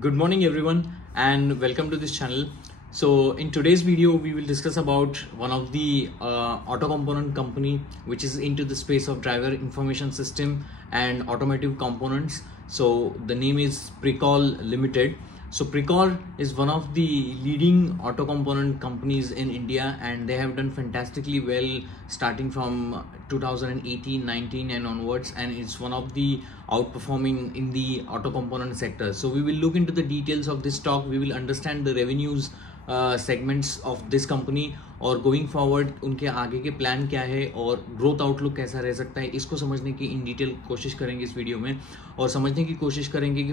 Good morning everyone and welcome to this channel. So in today's video we will discuss about one of the auto component company which is into the space of driver information system and automotive components. So the name is Precol Limited. So Precol is one of the leading auto component companies in India and they have done fantastically well starting from 2018-19 and onwards, and it's one of the outperforming in the auto component sector. So we will look into the details of this stock. We will understand the revenues segments of this company और going forward उनके आगे के plan क्या है और growth outlook कैसा रह सकता है, इसको समझने की इन डिटेल कोशिश करेंगे इस वीडियो में और समझने की कोशिश करेंगे कि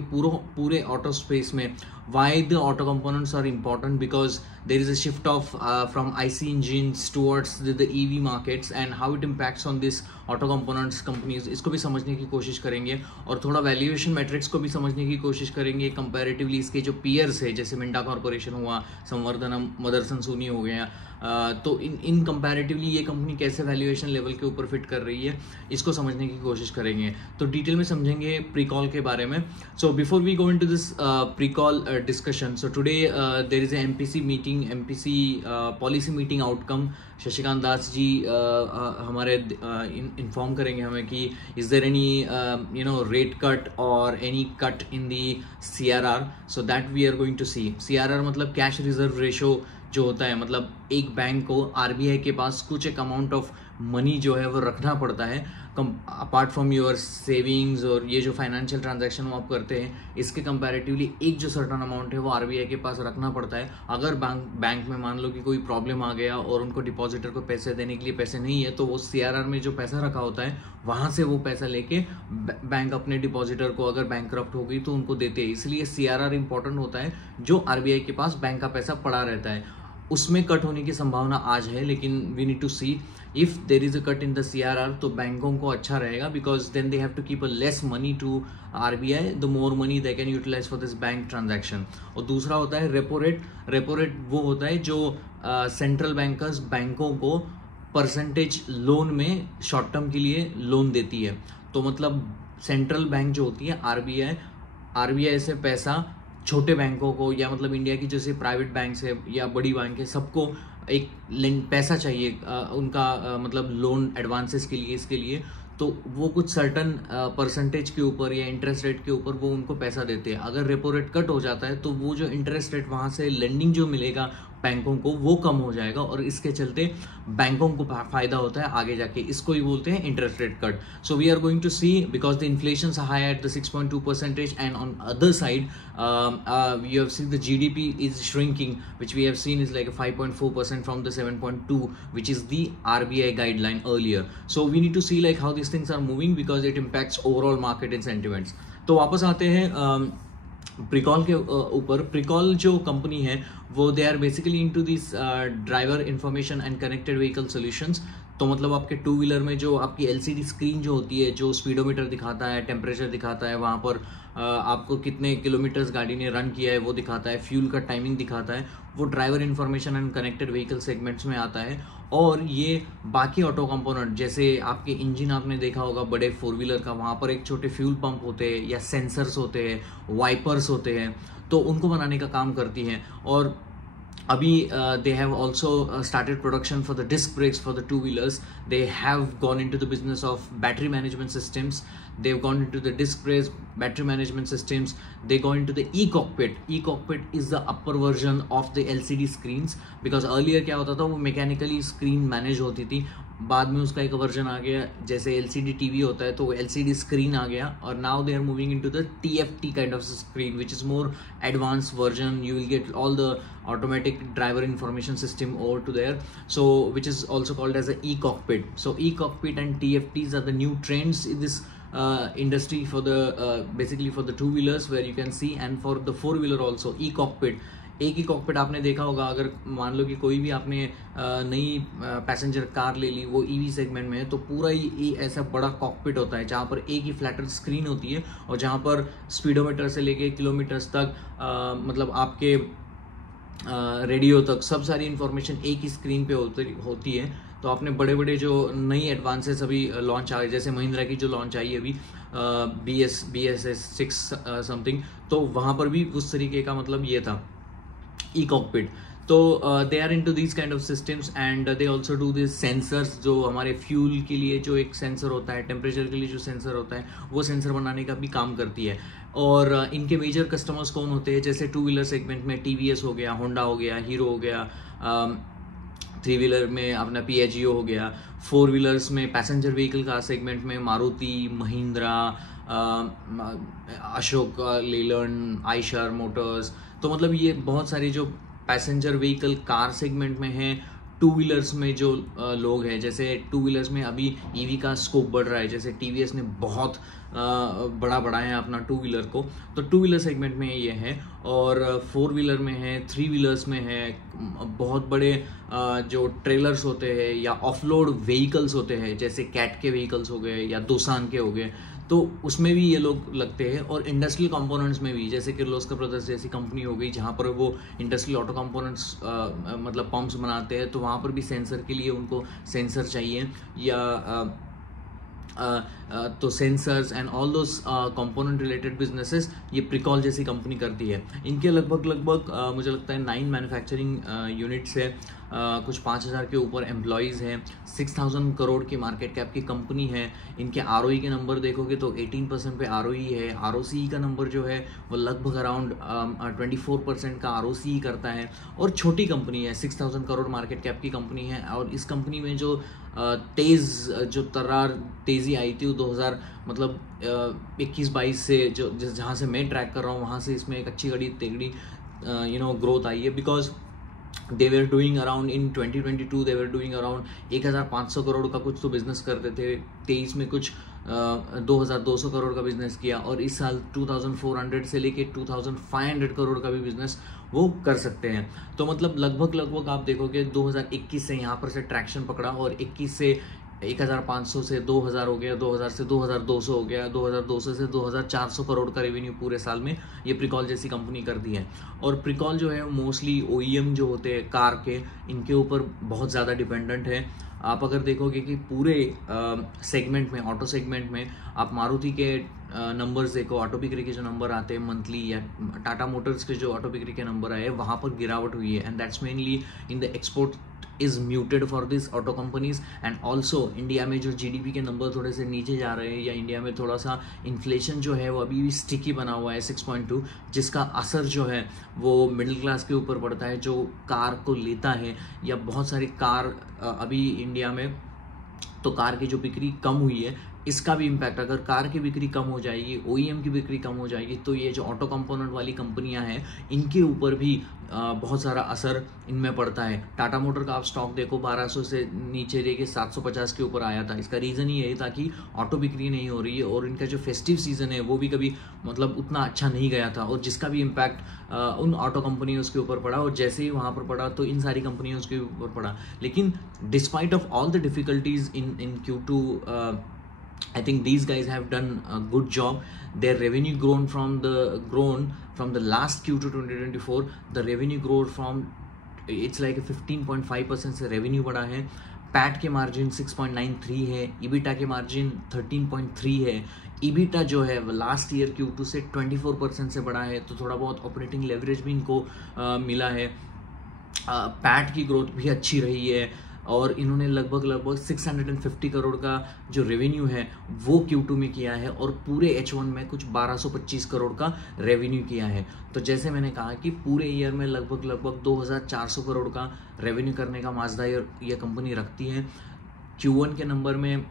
पूरे ऑटो स्पेस में why the auto components are important because there is a shift of from IC engines towards the EV markets and how it impacts on this auto components companies, इसको भी समझने की कोशिश करेंगे और थोड़ा वैल्यूएशन मैट्रिक्स को भी समझने की कोशिश करेंगे कंपैरेटिवली इसके जो पीयर्स है जैसे मिंटा कॉर्पोरेशन हुआ, संवर्धनम, मदरसन सोनी हो गया, तो इन कंपैरेटिवली ये कंपनी कैसे वैल्यूएशन लेवल के ऊपर फिट कर रही है इसको समझने की कोशिश करेंगे। तो डिटेल में समझेंगे प्रीकॉल के बारे में। So before we go into this Pricol discussion, so today there is MPC meeting, MPC policy meeting outcome. Shashikant Das ji हमारे इन्फॉर्म करेंगे हमें कि is there any rate cut और any cut in the CRR, so that we are going to see. CRR मतलब cash reserve ratio जो होता है, मतलब एक बैंक को आरबीआई के पास कुछ एक अमाउंट ऑफ मनी जो है वो रखना पड़ता है अपार्ट फ्रॉम योर सेविंग्स और ये जो फाइनेंशियल ट्रांजैक्शन वो आप करते हैं इसके कंपैरेटिवली एक जो सर्टन अमाउंट है वो आरबीआई के पास रखना पड़ता है। अगर बैंक में मान लो कि कोई प्रॉब्लम आ गया और उनको डिपॉजिटर को पैसे देने के लिए पैसे नहीं है तो वो CRR में जो पैसा रखा होता है वहाँ से वो पैसा लेके बैंक अपने डिपॉजिटर को अगर बैंकरप्ट हो गई तो उनको देते हैं, इसलिए CRR इंपॉर्टेंट होता है। जो आरबीआई के पास बैंक का पैसा पड़ा रहता है उसमें कट होने की संभावना आज है, लेकिन we need to see if there is a cut in the CRR तो बैंकों को अच्छा रहेगा because then they have to keep a less money to RBI, the more money they can utilise for this bank transaction. और दूसरा होता है repo rate. Repo rate वो होता है जो सेंट्रल बैंकर्स बैंकों को परसेंटेज लोन में शॉर्ट टर्म के लिए लोन देती है। तो मतलब सेंट्रल बैंक जो होती है आरबीआई से पैसा छोटे बैंकों को या मतलब इंडिया की जैसे प्राइवेट बैंक है या बड़ी बैंक है सबको एक पैसा चाहिए उनका मतलब लोन एडवांसेस के लिए, इसके लिए तो वो कुछ सर्टन परसेंटेज के ऊपर या इंटरेस्ट रेट के ऊपर वो उनको पैसा देते हैं। अगर रेपो रेट कट हो जाता है तो वो जो इंटरेस्ट रेट वहाँ से लेंडिंग जो मिलेगा बैंकों को वो कम हो जाएगा और इसके चलते बैंकों को फायदा होता है आगे जाके, इसको ही बोलते हैं interest rate cut. So we are going to see because the inflation high at the 6.2% and on other side we have seen the GDP is shrinking, which we have seen is like a 5.4% from the 7.2 which is the RBI guideline earlier. So we need to see like how these things are moving because it impacts overall market and sentiments. तो वापस आते हैं प्रीकॉल के ऊपर। प्रीकॉल जो company है वो they are basically into this driver information and connected vehicle solutions. तो मतलब आपके टू व्हीलर में जो आपकी LCD स्क्रीन जो होती है जो स्पीडोमीटर दिखाता है, टेम्परेचर दिखाता है, वहाँ पर आपको कितने किलोमीटर्स गाड़ी ने रन किया है वो दिखाता है, फ्यूल का टाइमिंग दिखाता है, वो driver information and connected vehicle segments में आता है। और ये बाकी ऑटो कंपोनेंट जैसे आपके इंजन आपने देखा होगा बड़े 4 व्हीलर का, वहाँ पर एक छोटे फ्यूल पंप होते हैं या सेंसर्स होते हैं, वाइपर्स होते हैं, तो उनको बनाने का काम करती हैं। और अभी they have also started production for the disc brakes for the two wheelers. They have gone into the business of battery management systems. They've gone into the disc brakes, battery management systems. They go into the e-cockpit. E-cockpit is the upper version of the LCD screens because earlier क्या होता था वो mechanically screen manage होती थी, बाद में उसका एक वर्जन आ गया जैसे LCD TV होता है तो वो LCD स्क्रीन आ गया और now they are moving into the TFT kind of screen which is more advance version. You will get all the automatic driver information system over to there, so which is also called as a e-cockpit. So e-cockpit and TFTs are the new trends in this industry for the basically for the two wheelers where you can see, and for the four wheeler also e-cockpit। एक ही cockpit आपने देखा होगा, अगर मान लो कि कोई भी आपने नई पैसेंजर कार ले ली वो EV सेगमेंट में है तो पूरा ही ऐसा बड़ा कॉकपिट होता है जहाँ पर एक ही फ्लैटर स्क्रीन होती है और जहाँ पर स्पीडोमीटर से लेके किलोमीटर्स तक मतलब आपके रेडियो तक सब सारी इंफॉर्मेशन एक ही स्क्रीन पे होती है। तो आपने बड़े बड़े जो नई एडवांसेस अभी लॉन्च आ गए, जैसे महिंद्रा की जो लॉन्च आई अभी BSS6 समथिंग, तो वहाँ पर भी उस तरीके का मतलब ये था ई कॉकपिट। तो they are into these kind of systems and they also do this sensors, जो हमारे फ्यूल के लिए जो एक सेंसर होता है, टेम्परेचर के लिए जो सेंसर होता है, वो सेंसर बनाने का भी काम करती है। और इनके मेजर कस्टमर्स कौन होते हैं, जैसे 2 व्हीलर सेगमेंट में TVS हो गया, होंडा हो गया, हीरो हो गया, 3 व्हीलर में अपना Piaggio हो गया, 4 व्हीलर्स में पैसेंजर व्हीकल कार सेगमेंट में मारुति, महिंद्रा, अशोक लेलैंड, आयशर मोटर्स। तो मतलब ये बहुत सारी जो पैसेंजर व्हीकल कार सेगमेंट में है, 2 व्हीलर्स में जो लोग हैं, जैसे 2 व्हीलर्स में अभी EV का स्कोप बढ़ रहा है, जैसे TVS ने बहुत बड़ा है अपना 2 व्हीलर को, तो 2 व्हीलर सेगमेंट में ये है। और 4 व्हीलर में है, 3 व्हीलर्स में है, बहुत बड़े जो ट्रेलर्स होते हैं या ऑफलोड व्हीकल्स होते हैं, जैसे कैट के व्हीकल्स हो गए या दोसान के हो गए, तो उसमें भी ये लोग लगते हैं। और इंडस्ट्रियल कंपोनेंट्स में भी, जैसे किर्लोस्कर ब्रदर्स जैसी कंपनी हो गई, जहाँ पर वो इंडस्ट्रियल ऑटो कंपोनेंट्स मतलब पंप्स बनाते हैं, तो वहाँ पर भी सेंसर के लिए उनको सेंसर चाहिए, या तो sensors and all those component related businesses ये प्रिकॉल जैसी कंपनी करती है। इनके लगभग मुझे लगता है 9 मैन्युफैक्चरिंग यूनिट्स है, कुछ 5000 के ऊपर एम्प्लॉयज़ हैं, 6000 करोड़ की मार्केट कैप की कंपनी है। इनके ROE के नंबर देखोगे तो 18% पे ROE है। ROCE का नंबर जो है वो लगभग अराउंड 24% का ROCE करता है, और छोटी कंपनी है, 6000 करोड़ मार्केट कैप की कंपनी है। और इस कंपनी में जो तेज़ी आई थी 2000 मतलब 21-22 से, जो जहाँ से मैं ट्रैक कर रहा हूँ वहाँ से इसमें एक अच्छी तगड़ी ग्रोथ आई है, because they were doing around in 2022 they were doing around 1500 crore का कुछ तो बिजनेस करते थे, 23 में कुछ 2200 करोड़ का बिजनेस किया, और इस साल 2400 से लेके 2500 करोड़ का भी बिजनेस वो कर सकते हैं। तो मतलब लगभग आप देखोगे 2021 से यहाँ पर से ट्रैक्शन पकड़ा, और 21 से 1500 से 2000 हो गया, 2000 से 2200 हो गया, 2200 से 2400 करोड़ का रेवेन्यू पूरे साल में ये प्रिकॉल जैसी कंपनी करती है। और प्रिकॉल जो है मोस्टली OEM जो होते हैं कार के, इनके ऊपर बहुत ज़्यादा डिपेंडेंट है। आप अगर देखोगे कि पूरे सेगमेंट में, ऑटो सेगमेंट में, आप मारुति के नंबर्स देखो, ऑटो बिक्री के जो नंबर आते हैं मंथली, या टाटा मोटर्स के जो ऑटो बिक्री के नंबर आए, वहाँ पर गिरावट हुई है, and that's mainly in the export is muted for this auto companies. And also India में जो GDP के नंबर थोड़े से नीचे जा रहे हैं, या इंडिया में थोड़ा सा इन्फ्लेशन जो है वो अभी भी स्टिकी बना हुआ है 6.2, जिसका असर जो है वो मिडिल क्लास के ऊपर पड़ता है, जो कार को लेता है। या बहुत सारी कार अभी इंडिया में, तो कार की जो बिक्री कम हुई है, इसका भी इम्पैक्ट, अगर कार की बिक्री कम हो जाएगी, OEM की बिक्री कम हो जाएगी, तो ये जो ऑटो कंपोनेंट वाली कंपनियां हैं, इनके ऊपर भी बहुत सारा असर इनमें पड़ता है। टाटा मोटर का आप स्टॉक देखो, 1200 से नीचे लेके 750 के ऊपर आया था। इसका रीज़न ही यही था कि ऑटो बिक्री नहीं हो रही है, और इनका जो फेस्टिव सीजन है वो भी कभी मतलब उतना अच्छा नहीं गया था, और जिसका भी इम्पैक्ट उन ऑटो कंपनियों के ऊपर पड़ा, और जैसे ही वहाँ पर पड़ा तो इन सारी कंपनियों के ऊपर पड़ा। लेकिन despite of all the difficulties in Q2, I think these guys have done a good job. Their revenue grown from the last Q2 2024. The revenue growth from, it's like a 15.5% से revenue बढ़ा है। PAT के margin 6.93 है, EBITDA के margin 13.3 है। EBITDA जो है वो लास्ट ईयर Q2 से 24% से बढ़ा है, तो थोड़ा बहुत ऑपरेटिंग लेवरेज भी इनको मिला है। पैट की ग्रोथ भी अच्छी रही है, और इन्होंने लगभग 650 करोड़ का जो रेवेन्यू है वो Q2 में किया है, और पूरे H1 में कुछ 1225 करोड़ का रेवेन्यू किया है। तो जैसे मैंने कहा कि पूरे ईयर में लगभग 2400 करोड़ का रेवेन्यू करने का माजदा ये कंपनी रखती है। Q1 के नंबर में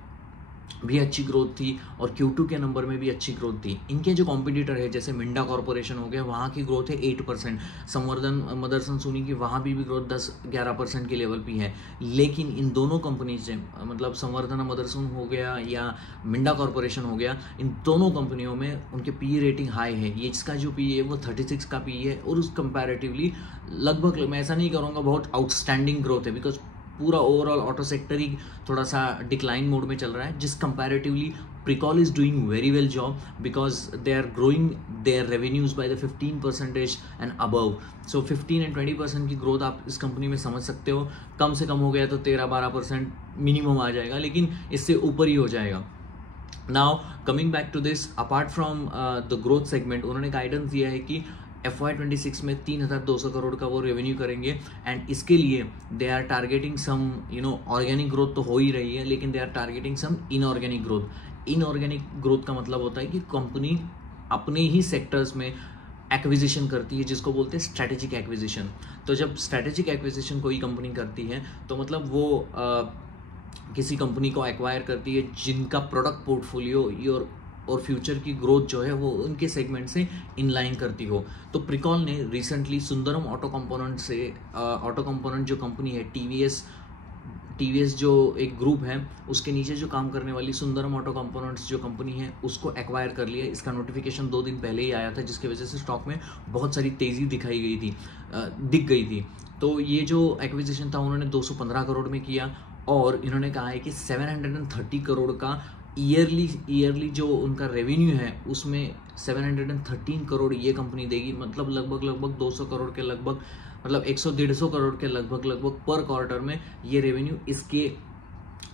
भी अच्छी ग्रोथ थी, और Q2 के नंबर में भी अच्छी ग्रोथ थी। इनके जो कॉम्पिटिटर है, जैसे मिंडा कॉर्पोरेशन हो गया, वहाँ की ग्रोथ है 8%। संवर्धन मदरसन सोनी की वहाँ भी ग्रोथ 10-11% के लेवल पे है। लेकिन इन दोनों कंपनी से, मतलब संवर्धन मदरसन हो गया या मिंडा कॉर्पोरेशन हो गया, इन दोनों कंपनियों में उनके PE रेटिंग हाई है। ये इसका जो PE है वो 36 का PE है, और उस कंपैरेटिवली लगभग, मैं ऐसा नहीं करूँगा बहुत आउटस्टैंडिंग ग्रोथ है, बिकॉज पूरा ओवरऑल ऑटो सेक्टर ही थोड़ा सा डिक्लाइन मोड में चल रहा है, जिस comparatively Precall is doing very well job because they are growing their revenues by the 15% and above. So 15 and 20% की ग्रोथ आप इस कंपनी में समझ सकते हो. कम से कम हो गया तो 13-12% मिनिमम आ जाएगा, लेकिन इससे ऊपर ही हो जाएगा. Now coming back to this, apart from the growth segment, उन्होंने गाइडेंस दिया है कि FY26 में 3,200 करोड़ का वो रेवेन्यू करेंगे. एंड इसके लिए they are targeting some organic growth तो हो ही रही है, लेकिन they are targeting some inorganic growth. Inorganic growth का मतलब होता है कि कंपनी अपने ही सेक्टर्स में एक्विजिशन करती है, जिसको बोलते हैं स्ट्रैटेजिक एक्विजिशन. तो जब स्ट्रैटेजिक एक्विजिशन कोई कंपनी करती है तो मतलब वो किसी कंपनी को एक्वायर करती है जिनका प्रोडक्ट पोर्टफोलियो और फ्यूचर की ग्रोथ जो है वो उनके सेगमेंट से इनलाइन करती हो. तो प्रिकॉल ने रिसेंटली सुंदरम ऑटो कंपोनेंट जो कंपनी है, टीवीएस जो एक ग्रुप है, उसके नीचे जो काम करने वाली सुंदरम ऑटो कंपोनेंट्स जो कंपनी है, उसको एक्वायर कर लिया. इसका नोटिफिकेशन 2 दिन पहले ही आया था, जिसकी वजह से स्टॉक में बहुत सारी तेज़ी दिख गई थी. तो ये जो एक्विजिशन था उन्होंने 215 करोड़ में किया, और इन्होंने कहा है कि 730 करोड़ का ईयरली जो उनका रेवेन्यू है उसमें 713 करोड़ ये कंपनी देगी. मतलब लगभग 200 करोड़ के लगभग, मतलब 100-150 करोड़ के लगभग पर क्वार्टर में ये रेवेन्यू इसके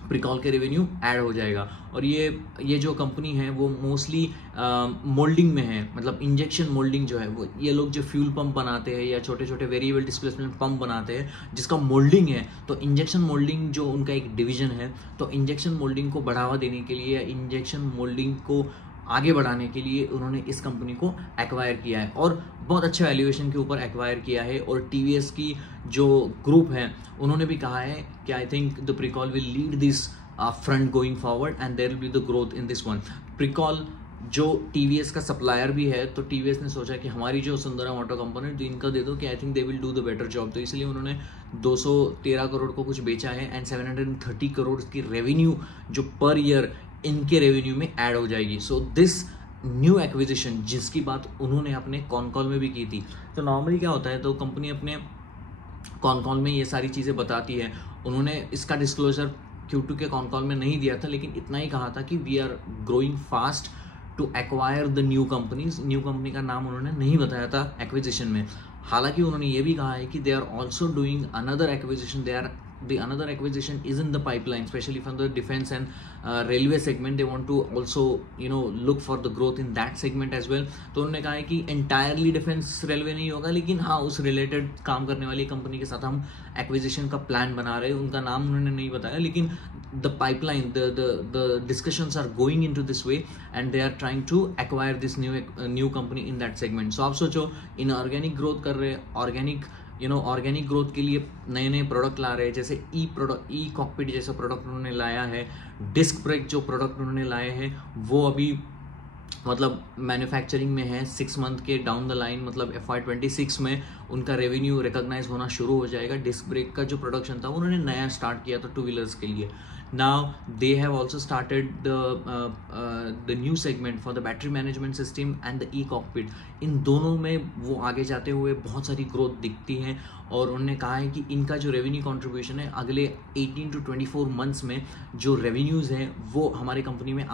प्रिकॉल के रेवेन्यू ऐड हो जाएगा. और ये जो कंपनी है वो मोस्टली मोल्डिंग में है, मतलब इंजेक्शन मोल्डिंग जो है वो, ये लोग जो फ्यूल पंप बनाते हैं या छोटे छोटे वेरिएबल डिस्प्लेसमेंट पंप बनाते हैं जिसका मोल्डिंग है, तो इंजेक्शन मोल्डिंग जो उनका एक डिवीजन है, तो इंजेक्शन मोल्डिंग को बढ़ावा देने के लिए या इंजेक्शन मोल्डिंग को आगे बढ़ाने के लिए उन्होंने इस कंपनी को एक्वायर किया है, और बहुत अच्छे वैल्यूएशन के ऊपर एक्वायर किया है. और टीवीएस की जो ग्रुप है उन्होंने भी कहा है कि I think the Pricol will lead this front going forward and there will be the growth in this one. Pricol जो टीवीएस का सप्लायर भी है, तो टीवीएस ने सोचा कि हमारी जो सुंदरम ऑटो कंपोनेंट जो इनका दे दो कि I think they will do the better job. तो इसलिए उन्होंने 213 करोड़ को कुछ बेचा है, एंड 730 करोड़ की रेवेन्यू जो पर ईयर इनके रेवेन्यू में ऐड हो जाएगी. सो दिस न्यू एक्विजिशन, जिसकी बात उन्होंने अपने कॉन कॉल में भी की थी. तो नॉर्मली क्या होता है, तो कंपनी अपने कॉन कॉल में ये सारी चीज़ें बताती है. उन्होंने इसका डिस्क्लोजर Q2 के कॉन कॉल में नहीं दिया था, लेकिन इतना ही कहा था कि we are growing fast to acquire the new companies. New company का नाम उन्होंने नहीं बताया था एक्विजिशन में. हालांकि उन्होंने ये भी कहा है कि they are also doing another acquisition. The another acquisition is in the pipeline, especially from the defense and railway segment. They want to also look for the growth in that segment as well. तो उन्होंने कहा है कि entirely defense railway नहीं होगा, लेकिन हाँ उस related काम करने वाली कंपनी के साथ हम acquisition का plan बना रहे हैं. उनका नाम उन्होंने नहीं बताया, लेकिन the pipeline, the discussions are going into this way and they are trying to acquire this new company in that segment. So आप सोचो, inorganic growth कर रहे हैं, ऑर्गेनिक ग्रोथ के लिए नए नए प्रोडक्ट ला रहे हैं, जैसे ई कॉकपिट जैसा प्रोडक्ट उन्होंने लाया है. डिस्क ब्रेक जो प्रोडक्ट उन्होंने लाए हैं वो अभी मतलब मैन्युफैक्चरिंग में है. 6 मंथ के डाउन द लाइन, मतलब FY26 में उनका रेवेन्यू रिकॉग्नाइज होना शुरू हो जाएगा. डिस्क ब्रेक का जो प्रोडक्शन था उन्होंने नया स्टार्ट किया था 2 व्हीलर्स के लिए. Now they have also started the new segment for the battery management system and the e-cockpit. इन दोनों में वो आगे जाते हुए बहुत सारी ग्रोथ दिखती है, और उन्होंने कहा है कि इनका जो रेवेन्यू कंट्रीब्यूशन है अगले 18 to 24 मंथ्स में जो रेवेन्यूज़ हैं वो हमारे कंपनी में